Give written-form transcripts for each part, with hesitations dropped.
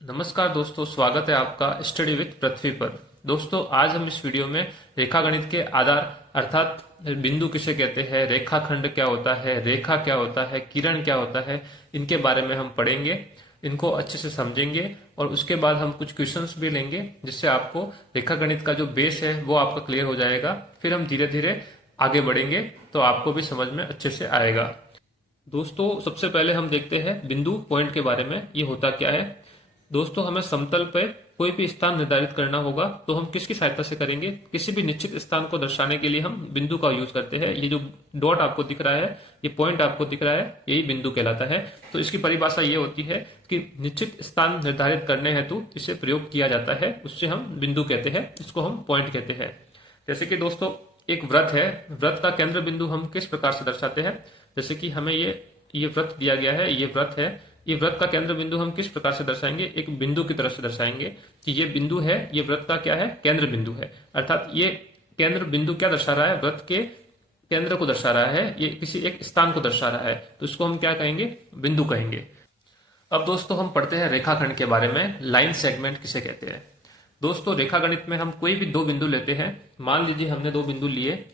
नमस्कार दोस्तों, स्वागत है आपका स्टडी विद पृथ्वी पर। दोस्तों, आज हम इस वीडियो में रेखागणित के आधार अर्थात बिंदु किसे कहते हैं, रेखाखंड क्या होता है, रेखा क्या होता है, किरण क्या होता है, इनके बारे में हम पढ़ेंगे, इनको अच्छे से समझेंगे और उसके बाद हम कुछ क्वेश्चंस भी लेंगे जिससे आपको रेखागणित का जो बेस है वो आपका क्लियर हो जाएगा। फिर हम धीरे धीरे आगे बढ़ेंगे तो आपको भी समझ में अच्छे से आएगा। दोस्तों, सबसे पहले हम देखते हैं बिंदु पॉइंट के बारे में, ये होता क्या है। दोस्तों, हमें समतल पर कोई भी स्थान निर्धारित करना होगा तो हम किसकी सहायता से करेंगे? किसी भी निश्चित स्थान को दर्शाने के लिए हम बिंदु का यूज करते हैं। ये जो डॉट आपको दिख रहा है, ये पॉइंट आपको दिख रहा है, यही बिंदु कहलाता है। तो इसकी परिभाषा ये होती है कि निश्चित स्थान निर्धारित करने हेतु इसे प्रयोग किया जाता है, उससे हम बिंदु कहते हैं, इसको हम पॉइंट कहते हैं। जैसे कि दोस्तों, एक व्रत है, व्रत का केंद्र बिंदु हम किस प्रकार से दर्शाते हैं? जैसे कि हमें ये व्रत दिया गया है, ये व्रत है, ये व्रत का केंद्र बिंदु हम किस प्रकार से दर्शाएंगे? एक बिंदु की तरफ से दर्शाएंगे कि ये बिंदु है, ये व्रत का क्या है? केंद्र बिंदु है। अर्थात ये केंद्र बिंदु क्या दर्शा रहा है? व्रत के केंद्र को दर्शा रहा है, ये किसी एक स्थान को दर्शा रहा है, तो इसको हम क्या कहेंगे? बिंदु कहेंगे। अब दोस्तों, हम पढ़ते हैं रेखाखंड के बारे में। लाइन सेगमेंट किसे कहते हैं? दोस्तों, रेखागणित में हम कोई भी दो बिंदु लेते हैं। मान लीजिए हमने दो बिंदु लिए,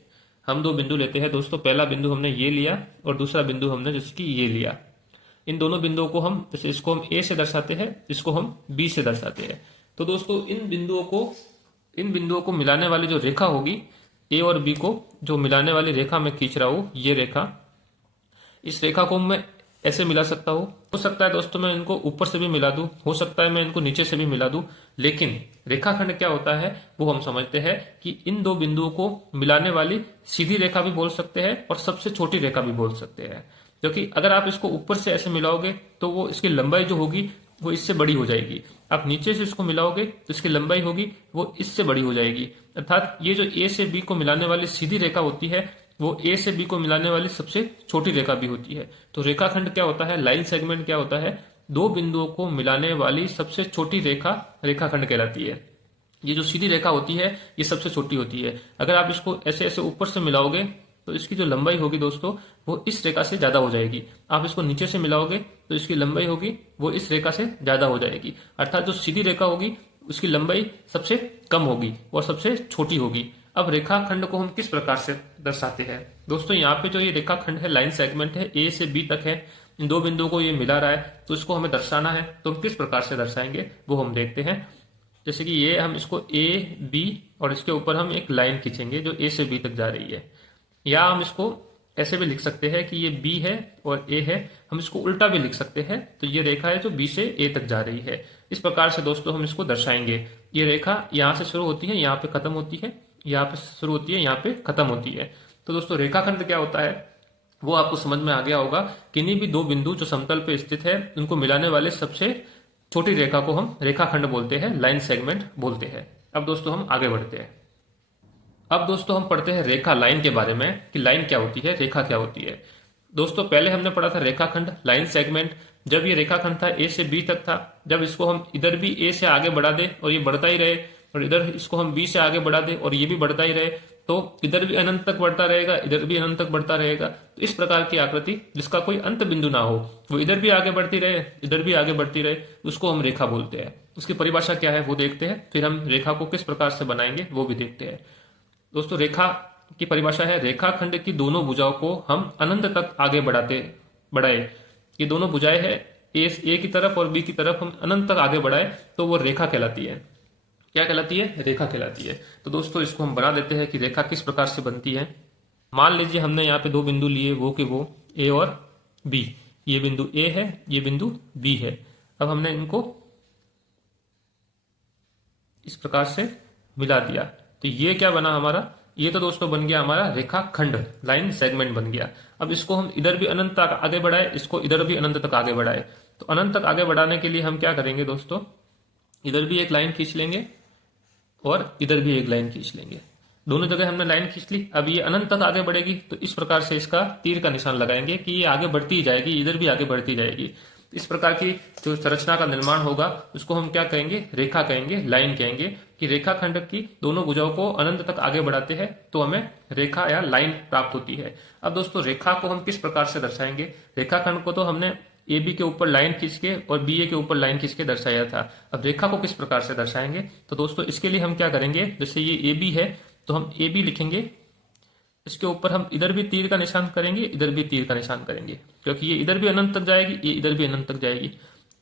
हम दो बिंदु लेते हैं दोस्तों। पहला बिंदु हमने ये लिया और दूसरा बिंदु हमने जैसे कि ये लिया। इन दोनों बिंदुओं को हम, जैसे इसको हम ए से दर्शाते हैं, इसको हम बी से दर्शाते हैं। तो दोस्तों, इन बिंदुओं को मिलाने वाली जो रेखा होगी, ए और बी को जो मिलाने वाली रेखा मैं खींच रहा हूं, ये रेखा, इस रेखा को मैं ऐसे मिला सकता हूं। हो सकता है दोस्तों मैं इनको ऊपर से भी मिला दूं, हो सकता है मैं इनको नीचे से भी मिला दूं। लेकिन रेखाखंड क्या होता है वो हम समझते हैं कि इन दो बिंदुओं को मिलाने वाली सीधी रेखा भी बोल सकते हैं और सबसे छोटी रेखा भी बोल सकते हैं। क्योंकि अगर आप इसको ऊपर से ऐसे मिलाओगे तो वो इसकी लंबाई जो होगी वो इससे बड़ी हो जाएगी। आप नीचे से इसको मिलाओगे तो इसकी लंबाई होगी वो इससे बड़ी हो जाएगी। अर्थात ये जो ए से बी को मिलाने वाली सीधी रेखा होती है वो ए से बी को मिलाने वाली सबसे छोटी रेखा भी होती है। तो रेखाखंड क्या होता है, लाइन सेगमेंट क्या होता है? दो बिंदुओं को मिलाने वाली सबसे छोटी रेखा रेखाखंड कहलाती है। ये जो सीधी रेखा होती है ये सबसे छोटी होती है। अगर आप इसको ऐसे ऐसे ऊपर से मिलाओगे तो इसकी जो लंबाई होगी दोस्तों वो इस रेखा से ज्यादा हो जाएगी। आप इसको नीचे से मिलाओगे तो इसकी लंबाई होगी वो इस रेखा से ज्यादा हो जाएगी। अर्थात जो सीधी रेखा होगी उसकी लंबाई सबसे कम होगी और सबसे छोटी होगी। अब रेखाखंड को हम किस प्रकार से दर्शाते हैं? दोस्तों, यहाँ पे जो ये रेखाखंड है, लाइन सेगमेंट है, ए से बी तक है, इन दो बिंदुओं को ये मिला रहा है, तो इसको हमें दर्शाना है तो हम किस प्रकार से दर्शाएंगे वो हम देखते हैं। जैसे कि ये हम इसको ए बी और इसके ऊपर हम एक लाइन खींचेंगे जो ए से बी तक जा रही है। या हम इसको ऐसे भी लिख सकते हैं कि ये बी है और ए है, हम इसको उल्टा भी लिख सकते हैं। तो ये रेखा है जो बी से ए तक जा रही है। इस प्रकार से दोस्तों हम इसको दर्शाएंगे। ये रेखा यहाँ से शुरू होती है, यहाँ पे खत्म होती है, यहाँ पे शुरू होती है, यहाँ पे खत्म होती है। तो दोस्तों, रेखाखंड क्या होता है वो आपको समझ में आ गया होगा। किन्हीं भी दो बिंदु जो समतल पे स्थित है उनको मिलाने वाले सबसे छोटी रेखा को हम रेखाखंड बोलते हैं, लाइन सेगमेंट बोलते हैं। अब दोस्तों हम आगे बढ़ते हैं। अब दोस्तों हम पढ़ते हैं रेखा लाइन के बारे में कि लाइन क्या होती है, रेखा क्या होती है। दोस्तों, पहले हमने पढ़ा था रेखाखंड, लाइन सेगमेंट। जब ये रेखाखंड था ए से बी तक था, जब इसको हम इधर भी ए से आगे बढ़ा दे और ये बढ़ता ही रहे और इधर इसको हम बी से आगे बढ़ा दे और ये भी बढ़ता ही रहे, तो इधर भी अनंत तक बढ़ता रहेगा, इधर भी अनंत तक बढ़ता रहेगा। तो इस प्रकार की आकृति जिसका कोई अंत बिंदु ना हो, वो इधर भी आगे बढ़ती रहे, इधर भी आगे बढ़ती रहे, उसको हम रेखा बोलते हैं। उसकी परिभाषा क्या है वो देखते हैं, फिर हम रेखा को किस प्रकार से बनाएंगे वो भी देखते हैं। दोस्तों, रेखा की परिभाषा है, रेखाखंड की दोनों भुजाओं को हम अनंत तक आगे बढ़ाए। ये दोनों भुजाएं है ए की तरफ और बी की तरफ हम अनंत तक आगे बढ़ाए तो वो रेखा कहलाती है। क्या कहलाती है? रेखा कहलाती है। तो दोस्तों, इसको हम बना देते हैं कि रेखा किस प्रकार से बनती है। मान लीजिए हमने यहाँ पे दो बिंदु लिए, वो के वो ए और बी। ये बिंदु ए है, ये बिंदु बी है। अब हमने इनको इस प्रकार से मिला दिया तो ये क्या बना हमारा? ये तो दोस्तों बन गया हमारा रेखाखंड, लाइन सेगमेंट बन गया। अब इसको हम इधर भी अनंत तक आगे बढ़ाए, इसको इधर भी अनंत तक आगे बढ़ाए। तो अनंत तक आगे बढ़ाने के लिए हम क्या करेंगे दोस्तों? इधर भी एक लाइन खींच लेंगे और इधर भी एक लाइन खींच लेंगे। दोनों जगह हमने लाइन खींच ली। अब ये अनंत तक आगे बढ़ेगी तो इस प्रकार से इसका तीर का निशान लगाएंगे कि ये आगे बढ़ती ही जाएगी, इधर भी आगे बढ़ती जाएगी। इस प्रकार की जो संरचना का निर्माण होगा उसको हम क्या कहेंगे? रेखा कहेंगे, लाइन कहेंगे। कि रेखाखंड की दोनों भुजाओं को अनंत तक आगे बढ़ाते हैं तो हमें रेखा या लाइन प्राप्त होती है। अब दोस्तों, रेखा को हम किस प्रकार से दर्शाएंगे? रेखाखंड को तो हमने ए बी के ऊपर लाइन खींच के और बी ए के ऊपर लाइन खींच के दर्शाया था। अब रेखा को किस प्रकार से दर्शाएंगे, तो दोस्तों इसके लिए हम क्या करेंगे, जैसे ये ए बी है तो हम ए बी लिखेंगे, इसके ऊपर हम इधर भी तीर का निशान करेंगे, इधर भी तीर का निशान करेंगे, क्योंकि ये इधर भी अनंत तक जाएगी, ये इधर भी अनंत तक जाएगी।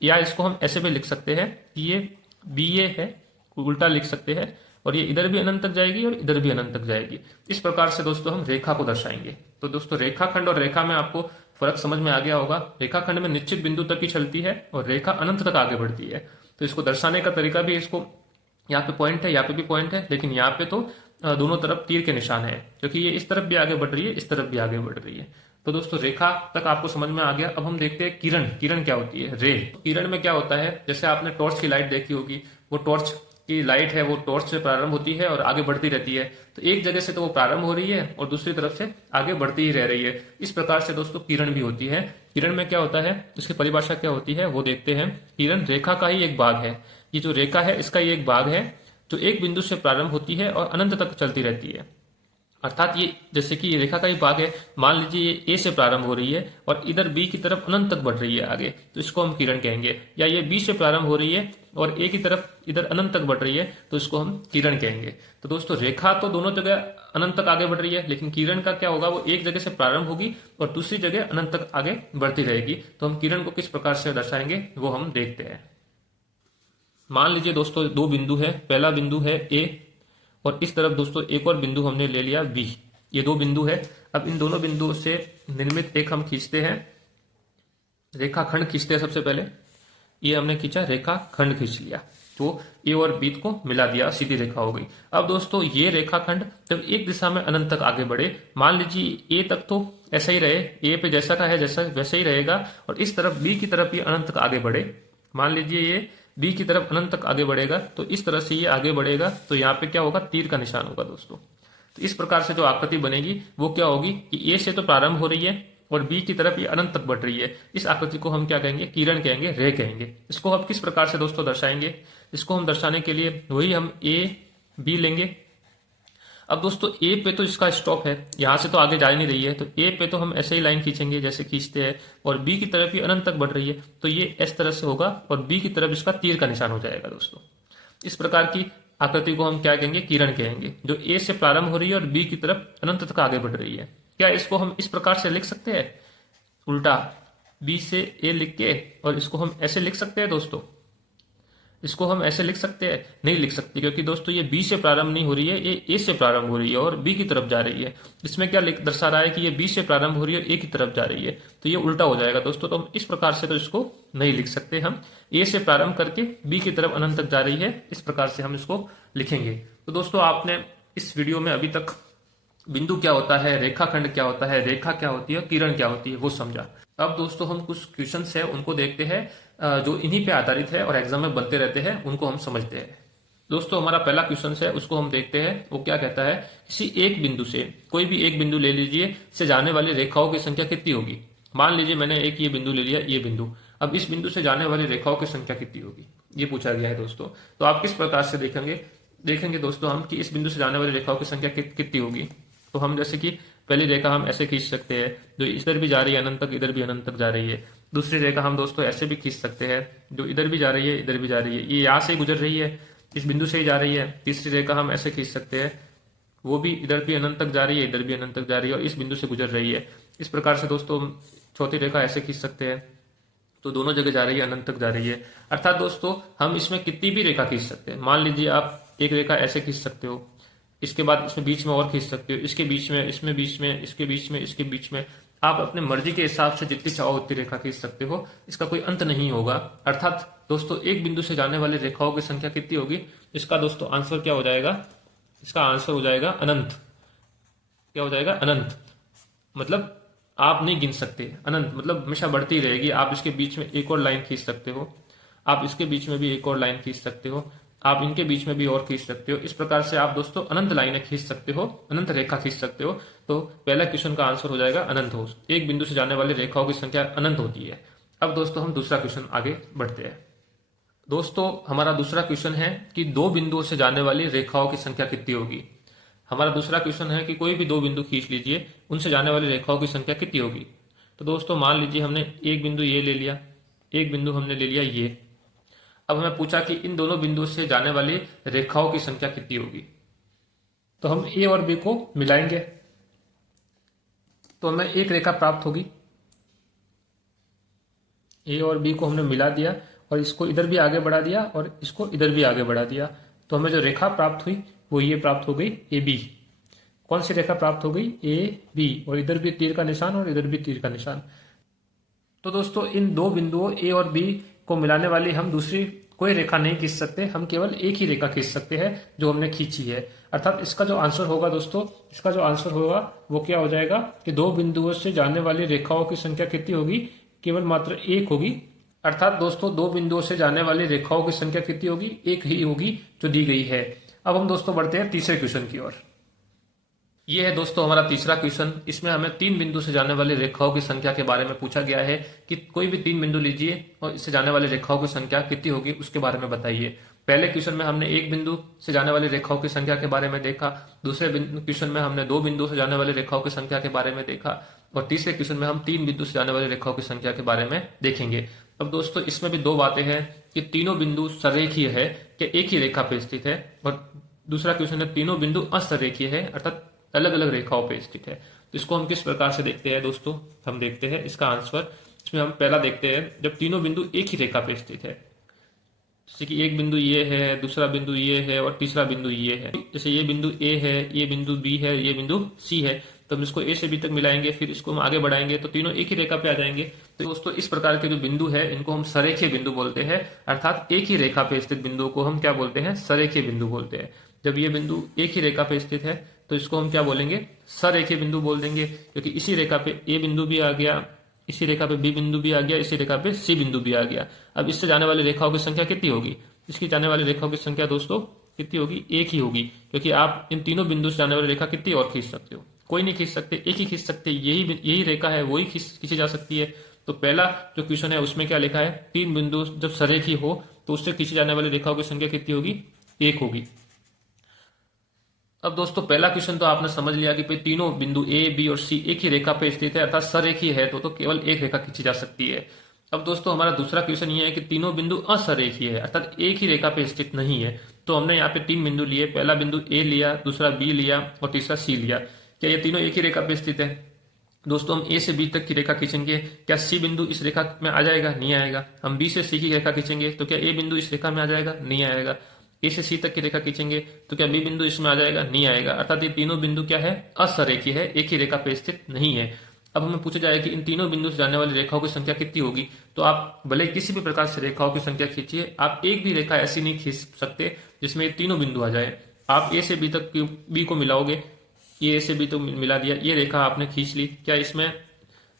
या इसको हम ऐसे भी लिख सकते हैं कि ये बी ए है, उल्टा लिख सकते हैं, और ये इधर भी अनंत तक जाएगी और इधर भी अनंत तक जाएगी। इस प्रकार से दोस्तों हम रेखा को दर्शाएंगे। तो दोस्तों रेखाखंड और रेखा में आपको फर्क समझ में आ गया होगा। रेखाखंड में निश्चित बिंदु तक ही चलती है और रेखा अनंत तक आगे बढ़ती है। तो इसको दर्शाने का तरीका भी, इसको यहाँ पे पॉइंट है, यहाँ पे भी पॉइंट है, लेकिन यहाँ पे तो दोनों तरफ तीर के निशान है, क्योंकि ये इस तरफ भी आगे बढ़ रही है, इस तरफ भी आगे बढ़ रही है। तो दोस्तों रेखा तक आपको समझ में आ गया। अब हम देखते हैं किरण। किरण क्या होती है, रे। किरण में क्या होता है, जैसे आपने टॉर्च की लाइट देखी होगी, वो टॉर्च की लाइट है वो टॉर्च से प्रारंभ होती है और आगे बढ़ती रहती है। तो एक जगह से तो वो प्रारंभ हो रही है और दूसरी तरफ से आगे बढ़ती ही रह रही है। इस प्रकार से दोस्तों किरण भी होती है। किरण में क्या होता है, इसकी परिभाषा क्या होती है वो देखते हैं। किरण रेखा का ही एक भाग है। ये जो रेखा है इसका ही एक भाग है जो एक बिंदु से प्रारंभ होती है और अनंत तक चलती रहती है। अर्थात ये जैसे कि ये रेखा का ही भाग है, मान लीजिए ये ए से प्रारंभ हो रही है और इधर बी की तरफ अनंत तक बढ़ रही है आगे, तो इसको हम किरण कहेंगे। या ये बी से प्रारंभ हो रही है और ए की तरफ इधर अनंत तक बढ़ रही है, तो इसको हम किरण कहेंगे। तो दोस्तों रेखा तो दोनों जगह अनंत तक आगे बढ़ रही है, लेकिन किरण का क्या होगा, वो एक जगह से प्रारंभ होगी और दूसरी जगह अनंत तक आगे बढ़ती रहेगी। तो हम किरण को किस प्रकार से दर्शाएंगे वो हम देखते हैं। मान लीजिए दोस्तों दो बिंदु है, पहला बिंदु है ए और इस तरफ दोस्तों एक और बिंदु हमने ले लिया बी। ये दो बिंदु है। अब इन दोनों बिंदुओं से निर्मित एक हम खींचते हैं, रेखाखंड खींचते हैं। सबसे पहले ये हमने खींचा, रेखाखंड खींच लिया, तो ए और बी को मिला दिया, सीधी रेखा हो गई। अब दोस्तों ये रेखाखंड जब एक दिशा में अनंत तक आगे बढ़े, मान लीजिए ए तक तो ऐसा ही रहे, ए पे जैसा का है जैसा वैसा ही रहेगा, और इस तरफ बी की तरफ ये अनंत तक आगे बढ़े, मान लीजिए ये बी की तरफ अनंत तक आगे बढ़ेगा, तो इस तरह से ये आगे बढ़ेगा, तो यहाँ पे क्या होगा, तीर का निशान होगा दोस्तों। तो इस प्रकार से जो आकृति बनेगी वो क्या होगी कि ए से तो प्रारंभ हो रही है और बी की तरफ ये अनंत तक बढ़ रही है। इस आकृति को हम क्या कहेंगे, किरण कहेंगे, रे कहेंगे। इसको हम किस प्रकार से दोस्तों दर्शाएंगे, इसको हम दर्शाने के लिए वही हम ए बी लेंगे। अब दोस्तों ए पे तो इसका स्टॉप है, यहां से तो आगे जा नहीं रही है, तो ए पे तो हम ऐसे ही लाइन खींचेंगे जैसे खींचते हैं, और बी की तरफ ही अनंत तक बढ़ रही है, तो ये इस तरह से होगा और बी की तरफ इसका तीर का निशान हो जाएगा दोस्तों। इस प्रकार की आकृति को हम क्या कहेंगे, किरण कहेंगे, जो ए से प्रारंभ हो रही है और बी की तरफ अनंत तक आगे बढ़ रही है। क्या इसको हम इस प्रकार से लिख सकते हैं, उल्टा बी से ए लिख के, और इसको हम ऐसे लिख सकते हैं दोस्तों, इसको हम ऐसे लिख सकते हैं, नहीं लिख सकते, क्योंकि दोस्तों ये बी से प्रारंभ नहीं हो रही है, ये ए से प्रारंभ हो रही है और बी की तरफ जा रही है। इसमें क्या दर्शा रहा है कि ये बी से प्रारंभ हो रही है और ए की तरफ जा रही है, तो ये उल्टा हो जाएगा दोस्तों। तो हम इस प्रकार से तो इसको नहीं लिख सकते, हम ए से प्रारंभ करके बी की तरफ अनंत तक जा रही है, इस प्रकार से हम इसको लिखेंगे। तो दोस्तों आपने इस वीडियो में अभी तक बिंदु क्या होता है, रेखाखंड क्या होता है, रेखा क्या होती है, किरण क्या होती है वो समझा। अब दोस्तों हम कुछ क्वेश्चंस है उनको देखते हैं जो इन्हीं पे आधारित है और एग्जाम में बनते रहते हैं, उनको हम समझते हैं। दोस्तों हमारा पहला क्वेश्चन है उसको हम देखते हैं। वो क्या कहता है, किसी एक बिंदु से, कोई भी एक बिंदु ले लीजिए, से जाने वाली रेखाओं की संख्या कितनी होगी। मान लीजिए मैंने एक ये बिंदु ले लिया, ये बिंदु, अब इस बिंदु से जाने वाली रेखाओं की संख्या कितनी होगी, ये पूछा गया है दोस्तों। तो आप किस प्रकार से देखेंगे दोस्तों हम कि इस बिंदु से जाने वाली रेखाओं की संख्या कितनी होगी। तो हम जैसे कि पहली रेखा हम ऐसे खींच सकते हैं, जो इधर भी जा रही है अनंत तक, इधर भी अनंत तक जा रही है। दूसरी रेखा हम दोस्तों ऐसे भी खींच सकते हैं, जो इधर भी जा रही है इधर भी जा रही है, ये यहाँ से गुजर रही है, इस बिंदु से ही जा रही है। तीसरी रेखा हम ऐसे खींच सकते हैं, वो भी इधर भी अनंत तक जा रही है, इधर भी अनंत तक जा रही है और इस बिंदु से गुजर रही है। इस प्रकार से दोस्तों चौथी रेखा ऐसे खींच सकते हैं, तो दोनों जगह जा रही है, अनंत तक जा रही है। अर्थात दोस्तों हम इसमें कितनी भी रेखा खींच सकते हैं। मान लीजिए आप एक रेखा ऐसे खींच सकते हो, इसके बाद इसमें बीच में और खींच सकते हो, इसके बीच में, इसमें बीच में, इसके बीच में, इसके बीच में, आप अपने मर्जी के हिसाब से जितनी चाहो उतनी रेखा खींच सकते हो, इसका कोई अंत नहीं होगा। अर्थात दोस्तों एक बिंदु से जाने वाली रेखाओं की संख्या कितनी होगी, इसका दोस्तों आंसर क्या हो जाएगा, इसका आंसर हो जाएगा अनंत। क्या हो जाएगा, अनंत। मतलब आप नहीं गिन सकते, अनंत मतलब हमेशा बढ़ती रहेगी। आप इसके बीच में एक और लाइन खींच सकते हो, आप इसके बीच में भी एक और लाइन खींच सकते हो, आप इनके बीच में भी और खींच सकते हो। इस प्रकार से आप दोस्तों अनंत लाइनें खींच सकते हो, अनंत रेखा खींच सकते हो। तो पहला क्वेश्चन का आंसर हो जाएगा अनंत हो, एक बिंदु से जाने वाली रेखाओं की संख्या अनंत होती है। अब दोस्तों हम दूसरा क्वेश्चन आगे बढ़ते हैं। दोस्तों हमारा दूसरा क्वेश्चन है कि दो बिंदुओं से जाने वाली रेखाओं की संख्या कितनी होगी। हमारा दूसरा क्वेश्चन है कि कोई भी दो बिंदु खींच लीजिए, उनसे जाने वाली रेखाओं की संख्या कितनी होगी। तो दोस्तों मान लीजिए हमने एक बिंदु ये ले लिया, एक बिंदु हमने ले लिया ये। अब हमें पूछा कि इन दोनों बिंदुओं से जाने वाली रेखाओं की संख्या कितनी होगी। तो हम ए और बी को मिलाएंगे तो हमें एक रेखा प्राप्त होगी। ए और बी को हमने मिला दिया और इसको इधर भी आगे बढ़ा दिया और इसको इधर भी आगे बढ़ा दिया, तो हमें जो रेखा प्राप्त हुई वो ये प्राप्त हो गई ए बी। कौन सी रेखा प्राप्त हो गई? A B. और इधर भी तीर का निशान और इधर भी तीर का निशान। तो दोस्तों इन दो बिंदुओं ए और बी को मिलाने वाली हम दूसरी कोई रेखा नहीं खींच सकते, हम केवल एक ही रेखा खींच सकते हैं जो हमने खींची है। अर्थात इसका जो आंसर होगा दोस्तों, इसका जो आंसर होगा वो क्या हो जाएगा कि दो बिंदुओं से जाने वाली रेखाओं की संख्या कितनी होगी? केवल मात्र एक होगी। अर्थात दोस्तों दो बिंदुओं से जाने वाली रेखाओं की संख्या कितनी होगी? एक ही होगी जो दी गई है। अब हम दोस्तों बढ़ते हैं तीसरे क्वेश्चन की ओर। ये है दोस्तों हमारा तीसरा क्वेश्चन। इसमें हमें तीन बिंदु से जाने वाली रेखाओं की संख्या के बारे में पूछा गया है कि कोई भी तीन बिंदु लीजिए और इससे जाने वाली रेखाओं की संख्या कितनी होगी उसके बारे में बताइए। पहले क्वेश्चन में हमने एक बिंदु से जाने वाली रेखाओं की संख्या के बारे में देखा, दूसरे क्वेश्चन में हमने दो बिंदु से जाने वाली रेखाओं की संख्या के बारे में देखा और तीसरे क्वेश्चन में हम तीन बिंदु से जाने वाली रेखाओं की संख्या के बारे में देखेंगे। अब दोस्तों इसमें भी दो बातें हैं कि तीनों बिंदु सरेखीय है कि एक ही रेखा पे स्थित है, और दूसरा क्वेश्चन है तीनों बिंदु असरेखीय है अर्थात अलग अलग रेखाओं पे स्थित है। तो इसको हम किस प्रकार से देखते हैं दोस्तों, हम देखते हैं इसका आंसर। इसमें हम पहला देखते हैं जब तीनों बिंदु एक ही रेखा पे स्थित है, जैसे कि एक बिंदु ये है, दूसरा बिंदु ये है और तीसरा बिंदु ये है। जैसे ये बिंदु ए है, ये बिंदु बी है, ये बिंदु सी है, तो हम इसको ए से बी तक मिलाएंगे, फिर इसको हम आगे बढ़ाएंगे तो तीनों एक ही रेखा पे आ जाएंगे। तो दोस्तों इस प्रकार के जो बिंदु है इनको हम सरेखीय बिंदु बोलते हैं, अर्थात एक ही रेखा पे स्थित बिंदु को हम क्या बोलते हैं? सरेखीय बिंदु बोलते हैं। जब ये बिंदु एक ही रेखा पे स्थित है तो इसको हम क्या बोलेंगे? सरेखीय बिंदु बोल देंगे, क्योंकि इसी रेखा पे ए बिंदु भी आ गया, इसी रेखा पे बी बिंदु भी आ गया, इसी रेखा पे सी बिंदु भी आ गया। अब इससे जाने वाली रेखाओं की संख्या कितनी होगी? इसकी जाने वाली रेखाओं की संख्या दोस्तों कितनी होगी? एक ही होगी, क्योंकि आप इन तीनों बिंदु से जाने वाली रेखा कितनी और खींच सकते हो? कोई नहीं खींच सकते, एक ही खींच सकते। यही रेखा है, वही खींची जा सकती है। तो पहला जो क्वेश्चन है उसमें क्या लिखा है? तीन बिंदु जब सरेखीय हो तो उससे खींची जाने वाली रेखाओं की संख्या कितनी होगी? एक होगी। अब दोस्तों पहला क्वेश्चन तो आपने समझ लिया कि तीनों बिंदु ए बी और सी एक ही रेखा पे स्थित है अर्थात सरेखीय है, तो केवल एक रेखा खींची जा सकती है। अब दोस्तों हमारा दूसरा क्वेश्चन ये है कि तीनों बिंदु असरेखीय है अर्थात एक ही रेखा पे स्थित नहीं है। तो हमने यहाँ पे तीन बिंदु लिए, पहला बिंदु ए लिया, दूसरा बी लिया और तीसरा सी लिया। क्या ये तीनों एक ही रेखा पे स्थित है? दोस्तों हम ए से बी तक की रेखा खींचेंगे, क्या सी बिंदु इस रेखा में आ जाएगा? नहीं आएगा। हम बी से सी की रेखा खींचेंगे तो क्या ए बिंदु इस रेखा में आ जाएगा? नहीं आएगा। ए से सी तक की रेखा खींचेंगे तो क्या बी बिंदु इसमें आ जाएगा? नहीं आएगा। अर्थात ये तीनों बिंदु क्या है? असरेखीय है, एक ही रेखा पे स्थित नहीं है। अब हमें पूछा जाए कि इन तीनों बिंदु से जाने वाली रेखाओं की संख्या कितनी होगी, तो आप भले किसी भी प्रकार से रेखाओं की संख्या खींचिए, आप एक भी रेखा ऐसी नहीं खींच सकते जिसमें ये तीनों बिंदु आ जाए। आप ए से बी तक बी को मिलाओगे, ये ए से बी तो मिला दिया, ये रेखा आपने खींच ली, क्या इसमें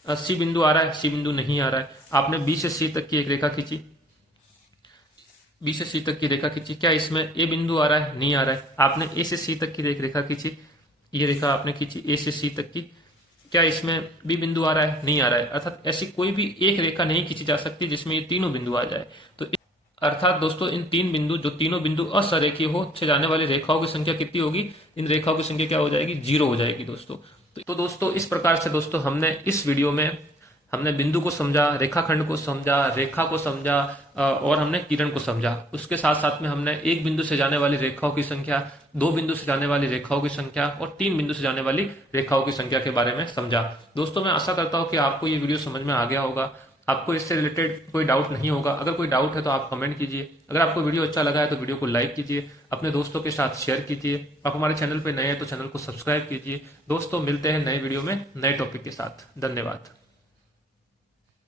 सी बिंदु आ रहा है? सी बिंदु नहीं आ रहा है। आपने बी से सी तक की एक रेखा खींची, बी से सी तक की रेखा खींची, क्या इसमें ए बिंदु आ रहा है? नहीं आ रहा है। आपने ए से सी तक की एक रेखा खींची, ये रेखा आपने खींची ए से सी तक की, क्या इसमें बी बिंदु आ रहा है? नहीं आ रहा है। अर्थात ऐसी कोई भी एक रेखा नहीं खींची जा सकती जिसमें ये तीनों बिंदु आ जाए। तो अर्थात दोस्तों इन तीन बिंदु जो तीनों बिंदु असरेखीय हो से जाने वाली रेखाओं की संख्या कितनी होगी? इन रेखाओं की संख्या क्या हो जाएगी? 0 हो जाएगी दोस्तों। तो दोस्तों इस प्रकार से दोस्तों हमने इस वीडियो में हमने बिंदु को समझा, रेखाखंड को समझा, रेखा को समझा और हमने किरण को समझा। उसके साथ साथ में हमने एक बिंदु से जाने वाली रेखाओं की संख्या, दो बिंदु से जाने वाली रेखाओं की संख्या और तीन बिंदु से जाने वाली रेखाओं की संख्या के बारे में समझा। दोस्तों मैं आशा करता हूं कि आपको ये वीडियो समझ में आ गया होगा, आपको इससे रिलेटेड कोई डाउट नहीं होगा। अगर कोई डाउट है तो आप कमेंट कीजिए। अगर आपको वीडियो अच्छा लगा है तो वीडियो को लाइक कीजिए, अपने दोस्तों के साथ शेयर कीजिए। आप हमारे चैनल पर नए हैं तो चैनल को सब्सक्राइब कीजिए। दोस्तों मिलते हैं नए वीडियो में नए टॉपिक के साथ। धन्यवाद।